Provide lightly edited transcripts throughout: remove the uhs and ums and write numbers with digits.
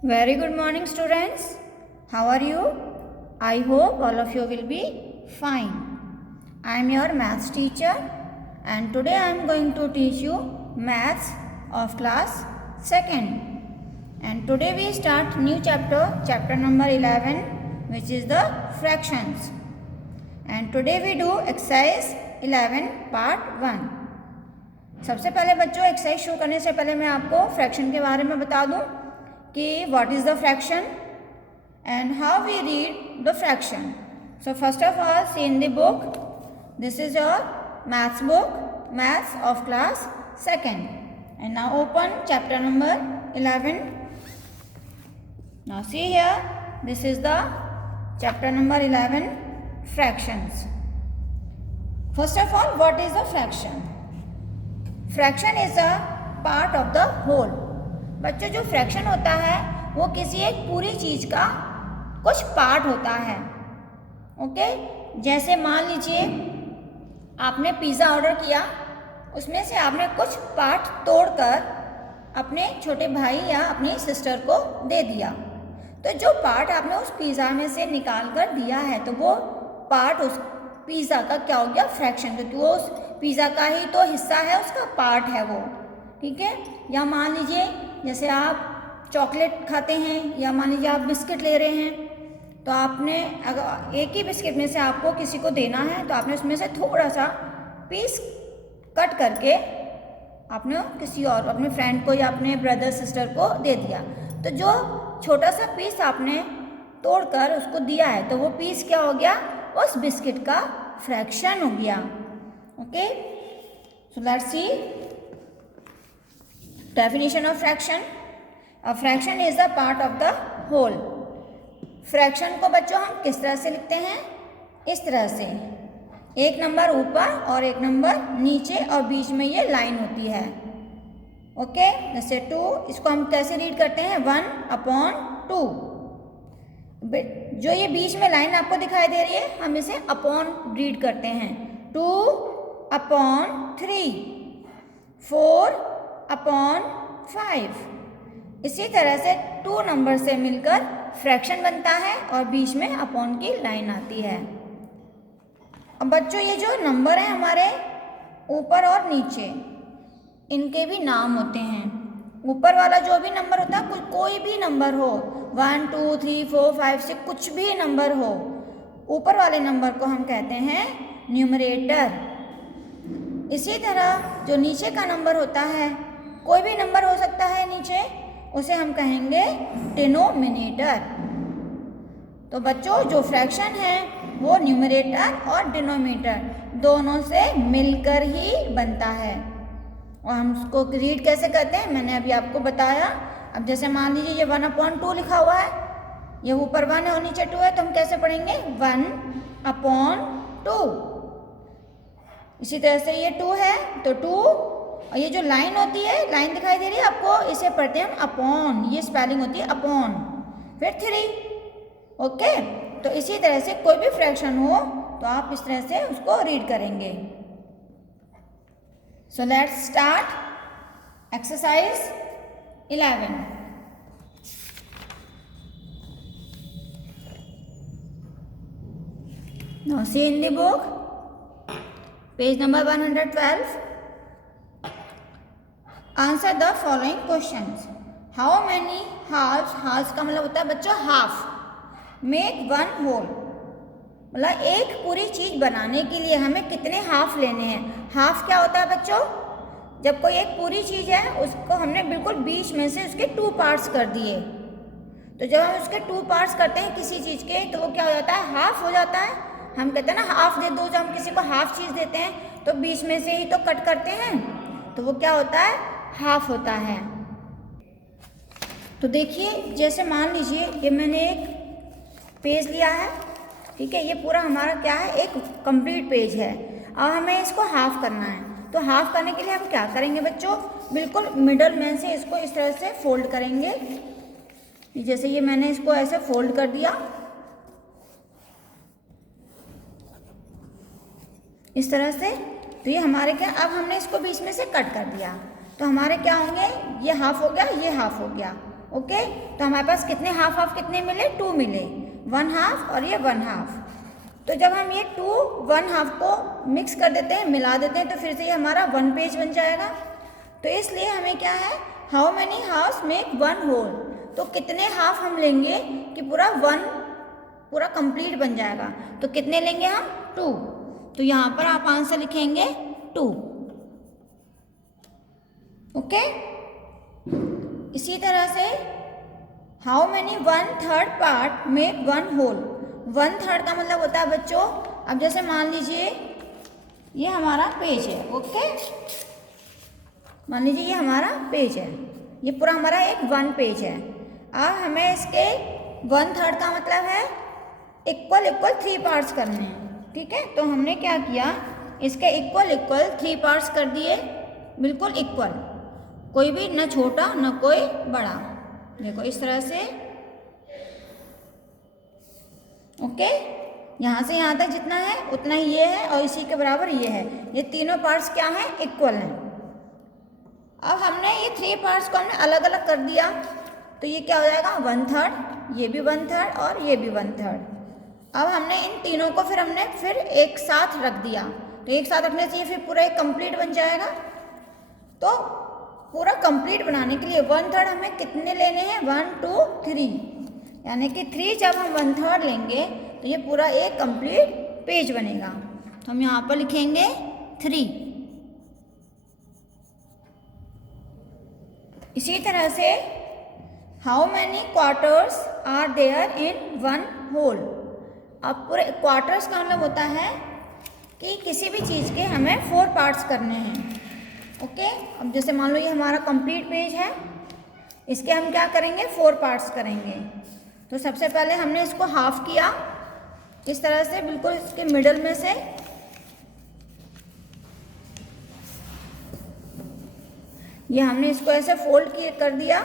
Very good morning, students. How are you? I hope all of you will be fine. I am your maths teacher and today I am going to teach you maths of class 2nd. And today we start new chapter number 11, which is the fractions. And today we do exercise 11 part 1. सबसे पहले बच्चों exercise शुरू करने से पहले मैं आपको fraction के बारे में बता दूं कि what is the fraction and how we read the fraction. So first of all, see in the book. This is your maths book, maths of class 2nd. And now open chapter number 11. Now see here, this is the chapter number 11, fractions. First of all, what is the fraction? Fraction is a part of the whole. बच्चों, जो fraction होता है वो किसी एक पूरी चीज का कुछ पार्ट होता है. ओके, जैसे मान लीजिए आपने पिज़्ज़ा ऑर्डर किया, उसमें से आपने कुछ पार्ट तोड़कर अपने छोटे भाई या अपनी सिस्टर को दे दिया. तो जो पार्ट आपने उस पिज़्ज़ा में से निकाल कर दिया है, तो वो पार्ट उस पिज़्ज़ा का क्या हो गया? फ्रैक्शन. क्योंकि वो उस पिज़्ज़ा का ही तो हिस्सा है, उसका पार्ट है वो. ठीक है. या मान लीजिए जैसे आप चॉकलेट खाते हैं या मान लीजिए आप बिस्किट ले रहे हैं, तो आपने अगर एक ही बिस्किट में से आपको किसी को देना है तो आपने उसमें से थोड़ा सा पीस कट करके आपने किसी और अपने फ्रेंड को या अपने ब्रदर सिस्टर को दे दिया. तो जो छोटा सा पीस आपने तोड़कर उसको दिया है, तो वो पीस क्या हो गया? उस बिस्किट का फ्रैक्शन हो गया. Okay, so let's see definition of fraction. A fraction is a part of the whole. Fraction को बच्चों हम किस तरह से लिखते हैं? इस तरह से, एक नंबर ऊपर और एक नंबर नीचे और बीच में ये लाइन होती है. ओके, जैसे 2, इसको हम कैसे रीड करते हैं? 1/2. जो ये बीच में लाइन आपको दिखाई दे रही है, हम इसे अपॉन रीड करते हैं. 2/3, 4/5. इसी तरह से 2 नंबर से मिलकर फ्रैक्शन बनता है और बीच में अपॉन की लाइन आती है. अब बच्चों, ये जो नंबर हैं हमारे ऊपर और नीचे, इनके भी नाम होते हैं. ऊपर वाला जो भी नंबर होता है, कोई भी नंबर हो, 1 2 3 4 5 6, कुछ भी नंबर हो, ऊपर वाले नंबर को हम कहते हैं न्यूमरेटर. इसी तरह जो नीचे का नंबर होता है, कोई भी नंबर हो सकता है नीचे, उसे हम कहेंगे डिनोमिनेटर. तो बच्चों, जो फ्रैक्शन है वो न्यूमरेटर और डिनोमिनेटर दोनों से मिलकर ही बनता है. और हम उसको रीड कैसे करते हैं मैंने अभी आपको बताया. अब जैसे मान लीजिए ये 1/2 लिखा हुआ है, ये ऊपर 1 है और नीचे 2 है, तो हम कैसे पढ़ेंगे? 1/2. इसी तरह से ये 2 है तो 2, और ये जो लाइन होती है, लाइन दिखाई दे रही है आपको, इसे पढ़ते हैं हम अपॉन. ये स्पेलिंग होती है अपॉन. फिर 3. ओके, तो इसी तरह से कोई भी फ्रैक्शन हो तो आप इस तरह से उसको रीड करेंगे. So let's start exercise 11. Now see in the book, page number 112. Answer the following questions. How many halves? halves का मतलब होता है बच्चों half. Make one whole. मतलब एक पूरी चीज बनाने के लिए हमें कितने हाफ लेने हैं? हाफ क्या होता है बच्चों? जब कोई एक पूरी चीज है, उसको हमने बिल्कुल बीच में से उसके 2 पार्ट्स कर दिए. तो जब हम उसके 2 पार्ट्स करते हैं किसी चीज के, तो वो क्या हो जाता है? हाफ हो जाता है. हम कहते हैं ना हाफ दे दो. जब हम किसी को हाफ चीज देते हैं तो बीच में से ही तो कट करते हैं, तो वो क्या होता है? हाफ होता है. तो देखिए, जैसे मान लीजिए कि मैंने एक पेज लिया है. ठीक है, ये पूरा हमारा क्या है? एक कंप्लीट पेज है. अब हमें इसको हाफ करना है. तो हाफ करने के लिए हम क्या करेंगे बच्चों? बिल्कुल मिडल में से इसको इस तरह से फोल्ड करेंगे. जैसे ये मैंने इसको ऐसे फोल्ड कर दिया इस तरह से. तो ये हमारे क्या, अब हमने इसको बीच में से कट कर दिया, तो हमारे क्या होंगे? ये हाफ हो गया, ये हाफ हो गया. ओके, तो हमारे पास कितने हाफ हाफ कितने मिले, 2 मिले, 1 हाफ और ये 1 हाफ। तो जब हम ये 2 1 हाफ को मिक्स कर देते हैं, मिला देते हैं, तो फिर से ये हमारा 1 पेज बन जाएगा। तो इसलिए हमें क्या है, how many halfs make 1 whole, तो कितने हाफ हम लेंगे कि पूरा 1 पूरा कंप्लीट बन जाएगा। तो कितने लेंगे हम, 2। तो यहाँ पर आप आंसर लिखेंगे 2। ओके, इसी तरह से how many 1/3 part make 1 whole. 1/3 का मतलब होता है बच्चों, अब जैसे मान लीजिए ये हमारा पेज है, ओके, मान लीजिए ये हमारा पेज है, ये पूरा हमारा एक 1 पेज है। अब हमें इसके 1/3 का मतलब है इक्वल 3 पार्ट्स करने हैं, ठीक है। तो हमने क्या किया, इसके इक्वल 3 पार्ट्स कर दिए, बिल्कुल इक्वल, कोई भी न छोटा न कोई बड़ा। देखो इस तरह से, ओके, यहाँ से यहाँ तक जितना है उतना ही ये है और इसी के बराबर ये है। ये तीनों पार्ट्स क्या हैं, इक्वल हैं। अब हमने ये 3 पार्ट्स को हमने अलग अलग कर दिया, तो ये क्या हो जाएगा, 1/3, ये भी 1/3 और ये भी 1/3। अब हमने इन तीनों को फिर एक साथ रख दिया, तो एक साथ रखने से ये फिर पूरा एक कंप्लीट बन जाएगा। तो पूरा कंप्लीट बनाने के लिए 1/3 हमें कितने लेने हैं, 1 2 3, यानी कि 3 जब हम 1/3 लेंगे तो ये पूरा एक कंप्लीट पेज बनेगा। तो हम यहाँ पर लिखेंगे 3। इसी तरह से how many quarters are there in 1 whole. अब पूरे क्वार्टर्स का मतलब होता है कि किसी भी चीज़ के हमें 4 पार्ट्स करने हैं, ओके। अब जैसे मान लो ये हमारा कंप्लीट पेज है, इसके हम क्या करेंगे, 4 पार्ट्स करेंगे। तो सबसे पहले हमने इसको हाफ किया, इस तरह से बिल्कुल इसके मिडल में से, ये हमने इसको ऐसे फोल्ड कर दिया,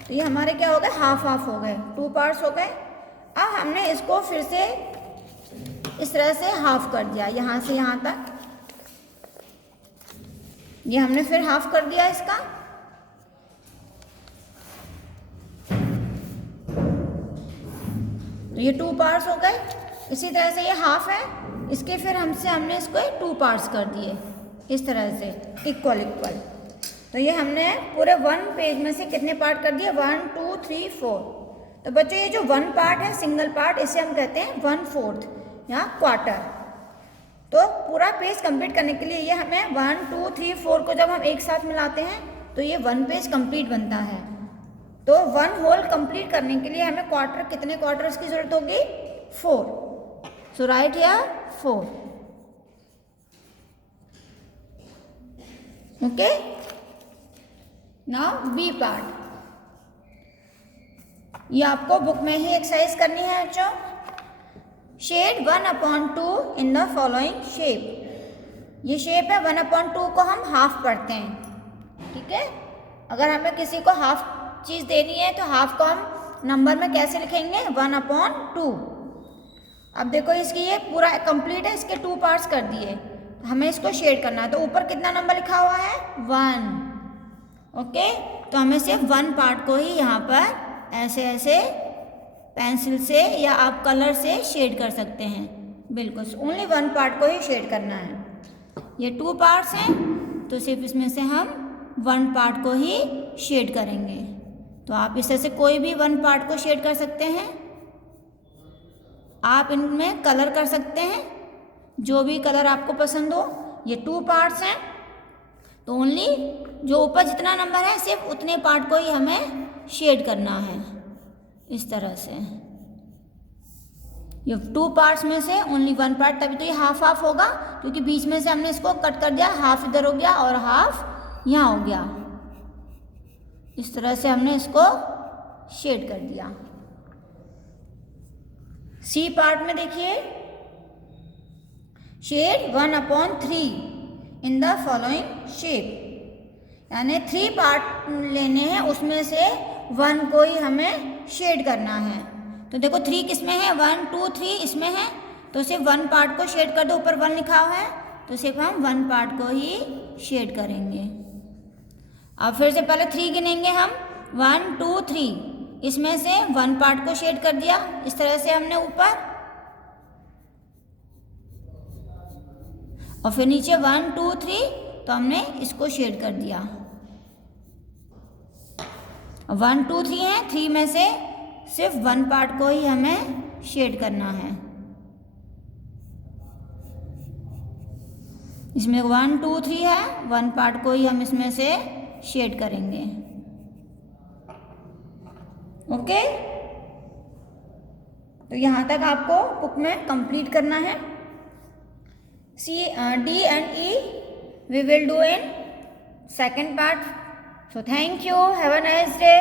तो ये हमारे क्या हो गए, हाफ हाफ हो गए, 2 पार्ट्स हो गए। अब हमने इसको फिर से इस तरह से हाफ कर दिया, यहाँ से यहाँ तक, ये हमने फिर हाफ कर दिया इसका। तो ये 2 पार्ट्स हो गए। इसी तरह से ये हाफ है, इसके फिर हमने इसको 2 पार्ट्स कर दिए, इस तरह से इक्वल। तो ये हमने पूरे 1 पेज में से कितने पार्ट कर दिए, 1 2 3 4। तो बच्चों ये जो 1 पार्ट है, सिंगल पार्ट, इसे हम कहते हैं 1/4 या क्वार्टर। तो पूरा पेज कंप्लीट करने के लिए ये हमें 1 2 3 4 को जब हम एक साथ मिलाते हैं तो ये 1 पेज कंप्लीट बनता है। तो 1 होल कंप्लीट करने के लिए हमें कितने क्वार्टर्स की जरूरत होगी, 4। So right here 4, okay. Now B part, ये आपको बुक में ही एक्सरसाइज करनी है बच्चों। Shade 1/2 in the following shape. ये शेप है 1/2 को हम हाफ पढ़ते हैं, ठीक है। अगर हमें किसी को हाफ चीज़ देनी है तो हाफ को हम नंबर में कैसे लिखेंगे, 1/2। अब देखो इसकी ये पूरा कंप्लीट है, इसके 2 पार्ट्स कर दिए, हमें इसको शेड करना है। तो ऊपर कितना नंबर लिखा हुआ है, 1, ओके। तो हमें सिर्फ 1 पार्ट को ही यहाँ पर ऐसे ऐसे पेंसिल से या आप कलर से शेड कर सकते हैं, बिल्कुल ओनली 1 पार्ट को ही शेड करना है। ये 2 पार्ट्स हैं, तो सिर्फ इसमें से हम 1 पार्ट को ही शेड करेंगे। तो आप इस तरह से कोई भी 1 पार्ट को शेड कर सकते हैं। आप इनमें कलर कर सकते हैं, जो भी कलर आपको पसंद हो। ये 2 पार्ट्स हैं, तो ओनली जो ऊपर जितना नंबर है सिर्फ उतने पार्ट को ही हमें शेड करना है, इस तरह से। ये 2 पार्ट्स में से ओनली 1 पार्ट, तभी तो ये हाफ हाफ होगा, क्योंकि बीच में से हमने इसको कट कर दिया, हाफ इधर हो गया और हाफ यहाँ हो गया। इस तरह से हमने इसको शेड कर दिया। सी पार्ट में देखिए, shade 1/3 in the following shape, यानी 3 पार्ट लेने हैं, उसमें से 1 को ही हमें शेड करना है। तो देखो 3 किस में है, 1 2 3 इसमें है, तो सिर्फ 1 पार्ट को शेड कर दो। ऊपर 1 लिखा हुआ है, तो सिर्फ हम 1 पार्ट को ही शेड करेंगे। अब फिर से पहले 3 गिनेंगे हम, 1 2 3, इसमें से 1 पार्ट को शेड कर दिया इस तरह से हमने ऊपर, और फिर नीचे 1 2 3 तो हमने इसको शेड कर दिया। 1 2 3 है, 3 में से सिर्फ 1 पार्ट को ही हमें शेड करना है। इसमें 1 2 3 है, 1 पार्ट को ही हम इसमें से शेड करेंगे। ओके, तो यहाँ तक आपको बुक में कंप्लीट करना है। C, D and E we will do in second part. So thank you. Have a nice day.